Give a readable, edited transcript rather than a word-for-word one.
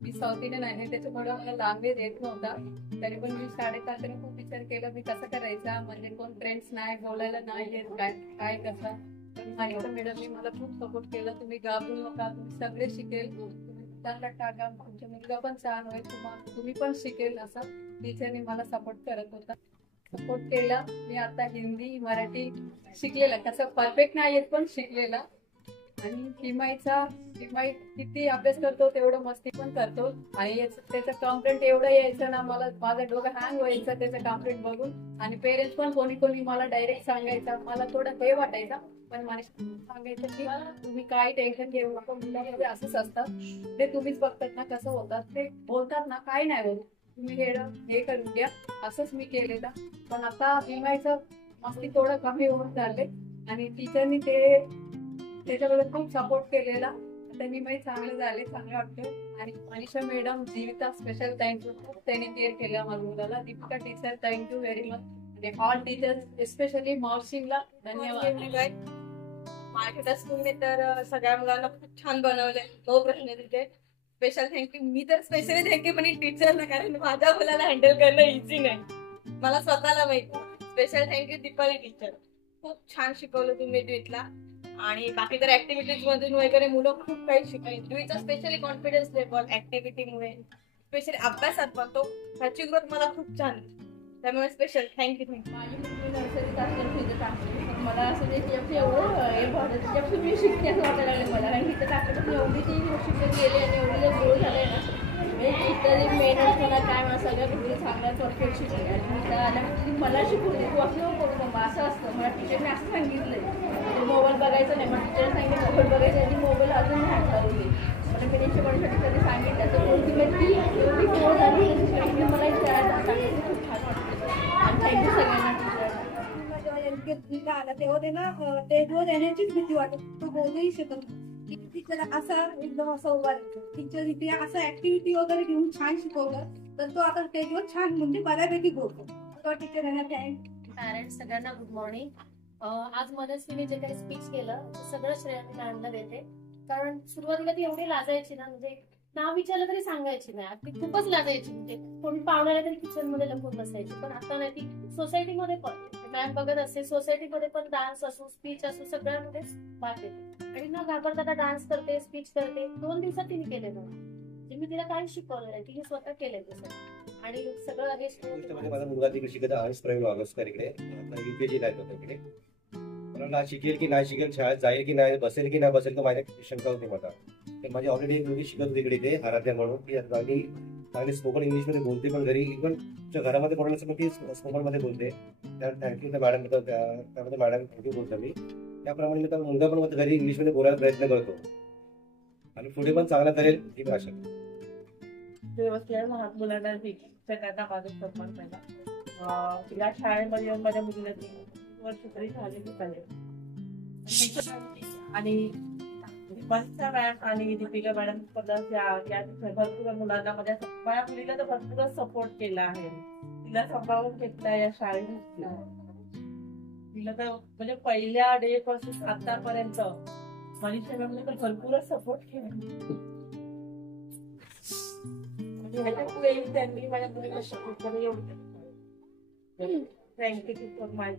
मी south Indian आहे, त्याच्यामुळे मला लँग्वेज येत नव्हता. तरी पण मी शाळेत असताना खूप विचार केला मी कसं करायचा, म्हणजे कोण फ्रेंड्स नाही, बोलायला नाही येत, काय काय कसं. पण माझ्या मॅडमनी मला खूप सपोर्ट केला. तुम्ही घाबरू नका, तुम्ही सगळे शिकेल, तुम्ही त्यांना टाका, तुमचा मुलगा पण छान होईल, तुम्ही पण शिकेल, असं टीचरनी मला सपोर्ट करत होता. सपोर्ट केला. मी आता हिंदी मराठी शिकलेला, कसं परफेक्ट नाही येत पण शिकलेला. आणि हिमाई किती अभ्यास करतो तेवढं मस्ती पण करतो. आणि त्याचं कॉम्प्लेंट एवढं यायचं ना, मला माझं डोकं हँग व्हायचं त्याचं कॉम्प्लेंट बघून. आणि पेरेंट्स पण कोणी कोणी मला डायरेक्ट सांगायचं, मला थोडं हे वाटायचं, पण मला सांगायचं की तुम्ही काय टेन्शन घेऊ नका, मुलामध्ये असंच असतं, ते तुम्हीच बघतात ना कसं होतात, ते बोलतात ना काय नाही होत, तुम्ही हे करून घ्या. असंच मी केलेलं. पण आता हिमाईचं मस्ती थोडं कमी होत झाले. आणि टीचरनी त्याच्याबद्दल खूप सपोर्ट केलेला. आता मी चांगले झाले, चांगलं वाटतं. आणि मनीषा मॅडम, जीविता स्पेशल थँक्यू, खूप त्यांनी केअर केलं माझ्या मुलाला. Deepika teacher thank you very much. आणि ऑल टीचर्स स्पेशली मावशींना धन्यवाद. माझ्या स्कूलने तर सगळ्या मुलांना खूप छान बनवले, नो प्रश्न तिथे. Special thank you. मी तर स्पेशली थँक्यू पण टीचरला, कारण माझ्या मुलाला हँडल करणं इझी नाही, मला स्वतःला माहिती. स्पेशल थँक्यू दीपाली टीचर, खूप छान शिकवलं तुम्ही द्वितला. आणि बाकी तर ऍक्टिव्हिटीज मधून वगैरे मुलं खूप काही शिकली. द्वितचा स्पेशली कॉन्फिडन्स लेवल ऍक्टिव्हिटीमुळे, स्पेशली अभ्यासात पण तो ह्याची ग्रोथ मला खूप छान. त्यामुळे स्पेशल थँक्यू. माझी मुलगी नर्सरीत असताना तिथं टाकली, पण मला असं ते एवढं हे भावलं त्याच्यापासून मी शिकते असं वाटायला लागलं मला. कारण तिथं टाकलं पण एवढी ती शिकत गेली आणि एवढी ग्रो झाले ना, म्हणजे इतर मेहनत मला काय मला सगळ्या गोष्टी चांगल्या परफेक्ट शिकले. आणि मी तर आल्या मला शिकवली, तू असं करू नका, असं असतं. मला टीचरने असं सांगितलंय, मोबाईल बघायचं नाही. मग टीचरने सांगितलं मोबाईल बघायचं आणि मोबाईल अजून हात लावून दे. मला फिनिश बनवण्यासाठी त्यांनी सांगितलं, तर अल्टिमेटली एवढी ग्रो झाली मला इतकं सांगितलं, खूप छान वाटतं. आणि थँक्यू सगळ्यांना टीचर आला तेव्हा ते ना स्टेजवर येण्याचीच भीती वाटत, तो बोलूही शकत. टीचर असा एकदम असा उभा टीचर इथे असं ऍक्टिव्हिटी वगैरे घेऊन छान शिकवलं, तर तो आता स्टेजवर छान म्हणजे बऱ्यापैकी बोलतो. तो टीचर यांना थँक्यू. पॅरेंट्स सगळ्यांना गुड मॉर्निंग. आज मनस्वीने जे काही स्पीच केलं सगळं श्रेय मी मॅडमला देते. कारण सुरुवातीला ती एवढी लाजायची ना, म्हणजे नाव विचारलं तरी सांगायची नाही, ती खूपच लाजायची. म्हणजे कोणी पाहुण्याला तरी किचन मध्ये लपून बसायची. पण आता नाही, ती सोसायटीमध्ये पण मॅम बघत असते, सोसायटीमध्ये पण डान्स असो स्पीच असो सगळ्यामध्ये भाग घेते. आणि न घाबरता डान्स करते, स्पीच करते. 2 दिवसात तिने केलेलं, म्हणजे मी तिला काही शिकवलं नाही, तिने स्वतः केलंय ते सगळं. आणि सगळं हे माझा मुलगा तिकडे शिकत आहे प्रवीण ऑगस्कर इकडे, युपीएससी ला होता इकडे. मला शिकेल की नाही शिकेल, शाळेत जाईल की नाही, बसेल की नाही बसेल, तर माझ्या शंका होती मला. माझी ऑलरेडी एक मुलगी शिकत होती इकडे, ते आराध्या म्हणून, की चांगली स्पोकन इंग्लिश मध्ये बोलते, पण घरी इव्हन घरामध्ये कोणाला असं ती स्पोकन मध्ये बोलते. त्या थँक्यू त्या मॅडम, त्यामध्ये मॅडम थँक्यू बोलतो मी. त्याप्रमाणे मी मुलगा पण घरी इंग्लिश मध्ये बोलायला प्रयत्न करतो आणि पुढे पण चांगला करेल ही भाषा. लहान मुलांना सगळ्यांना माझं सन्मान पहिला. या शाळेमध्ये माझ्या मुलीला 3 वर्ष तरी झालेली पाहिजे. आणि मनीषा मॅम आणि दीपिका मॅडम भरपूर मुलांना, माझ्या मुलीला तर भरपूर सपोर्ट केला आहे. तिला सांभाळून घेतला या शाळेत. तिला तर म्हणजे पहिल्या डे पासून आतापर्यंत मनीषा मॅमने तर भरपूरच सपोर्ट केला. ह्याच्या पुढे त्यांनी माझ्या मुलीला सपोर्ट करून एवढं थँक्यू फॉर माय